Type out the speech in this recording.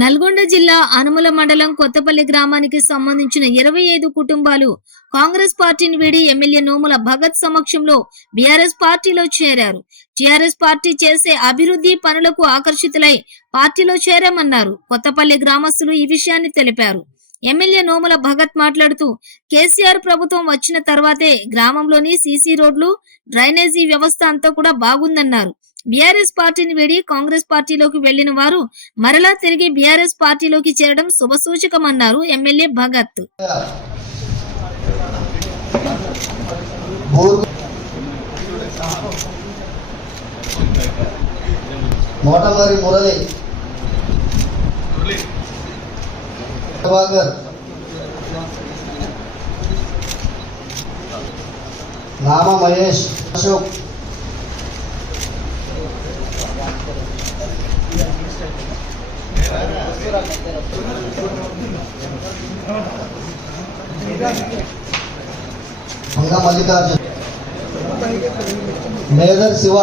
నల్గొండ జిల్లా అనుముల మండలం కొత్తపల్లి గ్రామానికి సంబంధించిన 25 కుటుంబాలు కాంగ్రెస్ పార్టీని వీడి ఎమ్మెల్యే నోముల భగత్ సమక్షంలో బీఆర్ఎస్ పార్టీలో చేరారు. టీఆర్ఎస్ పార్టీ చేసే అభివృద్ధి పనులకు ఆకర్షితులై పార్టీలో చేరామన్నారు. కొత్తపల్లి గ్రామస్తులు ఈ విషయాన్ని తెలిపారు. ఎమ్మెల్యే నోముల భగత్ మాట్లాడుతూ కేసీఆర్ ప్రభుత్వం వచ్చిన తర్వాతే గ్రామంలోని సీసీ రోడ్లు, డ్రైనేజీ వ్యవస్థ అంతా కూడా బాగుందన్నారు. బీఆర్ఎస్ పార్టీని వీడి కాంగ్రెస్ పార్టీలోకి వెళ్లిన వారు మరలా తిరిగి బీఆర్ఎస్ పార్టీలోకి చేరడం శుభసూచకమన్నారు ఎమ్మెల్యే భగత్. మోటమరి మురళి, నామ మహేష్, అశోక్, మల్లికార్జున్, మేదర్ శివ,